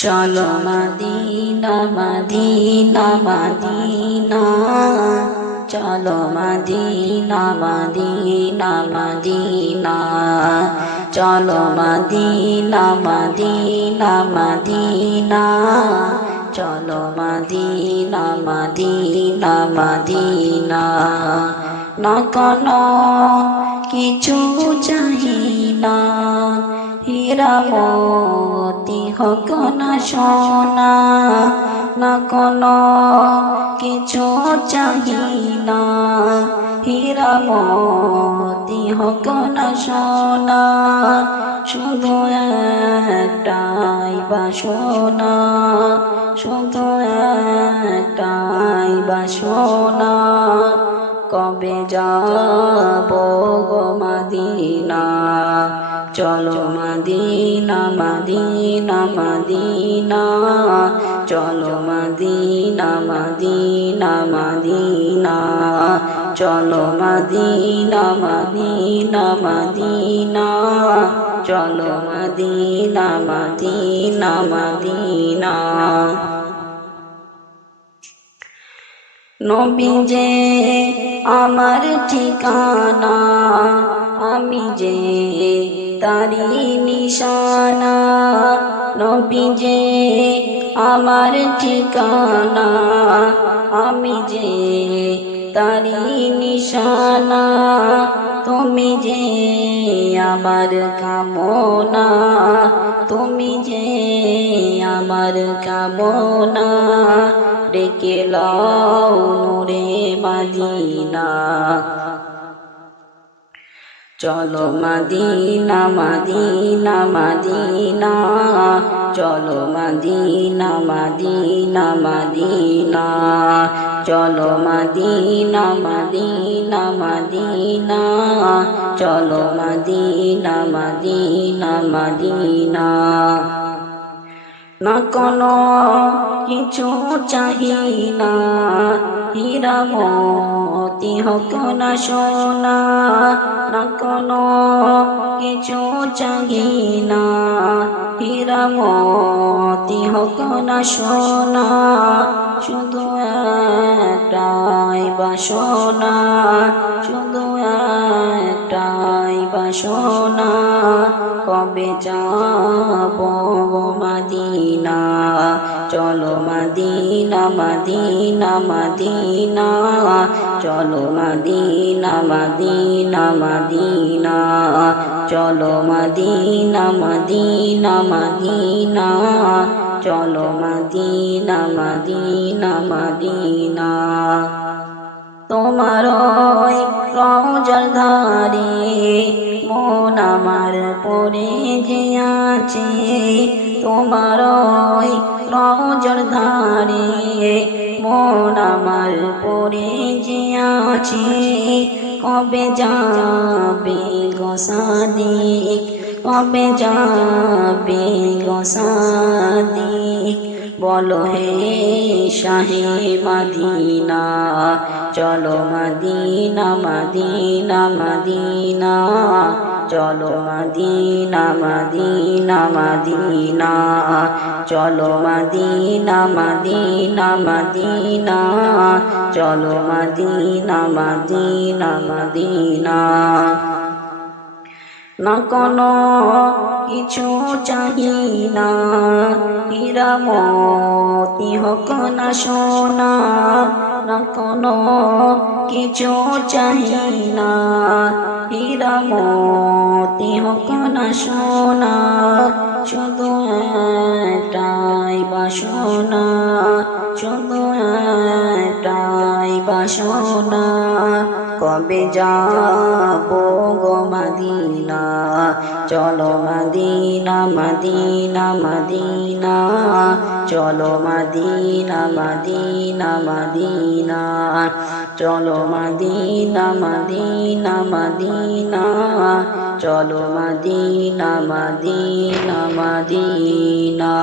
চলো Medina Medina Medina, চলো Medina Medina Medina, চলো মদিনা মদিনা মদিনা, চলো মদিনা মদিনা মদিনা। না কোনো কিছু চাহি না, হীরা মোতি হোক না সোনা, না কোনো কিছু চাহি না, হীরা মোতি হোক না সোনা, শুধু একটাই বাসনা, শুধু একটাই বাসনা, কবে যাব গো মদিনা। চলো মদিনা মদিনা মদিনা, চলো মদিনা মদিনা মদিনা, চলো মদিনা মদিনা মদিনা, চলো মদিনা মদিনা মদিনা। নবী যে আমার ঠিকানা, আমি যে তারি নিশানা, নবী যে আমার ঠিকানা, আমি যে তারি নিশানা, তুমি যে আমার কামনা, তুমি যে আমার কামনা, ডেকে লও নূরে মদিনা। চলো মদিনা মদিনা মদিনা, চলো মদিনা মদিনা মদিনা, চলো মদিনা মদিনা মদিনা, চলো মদিনা মদিনা মদিনা। না কোনো কিছু চাহি না, হীরা মোতি হোক না সোনা, না কোনো কিছু চাহি না, হীরা মোতি হোক না সোনা, শুধু একটাই বাসনা, শুধু একটাই বাসনা, কবে যাব গো মদিনা। চলো মদিনা মদিনা মদিনা, চলো মদিনা মদিনা মদিনা, চলো মদিনা মদিনা মদিনা, চলো মদিনা মদিনা মদিনা। তোমার ওই রওজার ধারে মন আমার পড়ে যে আছে, তোমার ওই রওজার ধারে মন আমার পড়ে যে আছে, কবে যাবে গো সাদিক, কবে যাবে গো সাদিক, বলো হে শাহে মদিনা। চলো মদিনা মদিনা মদিনা, চলো মদিনা মদিনা মদিনা, চলো মদিনা মদিনা মদিনা, চলো মদিনা মদিনা মদিনা। না কোনো কিছু চাহি না, হীরা মোতি হোক না সোনা, না কোনো কিছু চাহি না, হীরা মোতি হোক না সোনা, শুধু একটাই বাসনা, শুধু একটাই বাসনা, কবে যাব গো মদিনা। চলো মদিনা মদিনা মদিনা, চলো মদিনা মদিনা মদিনা, চলো মদিনা মদিনা মদিনা, চলো মদিনা মদিনা মদিনা।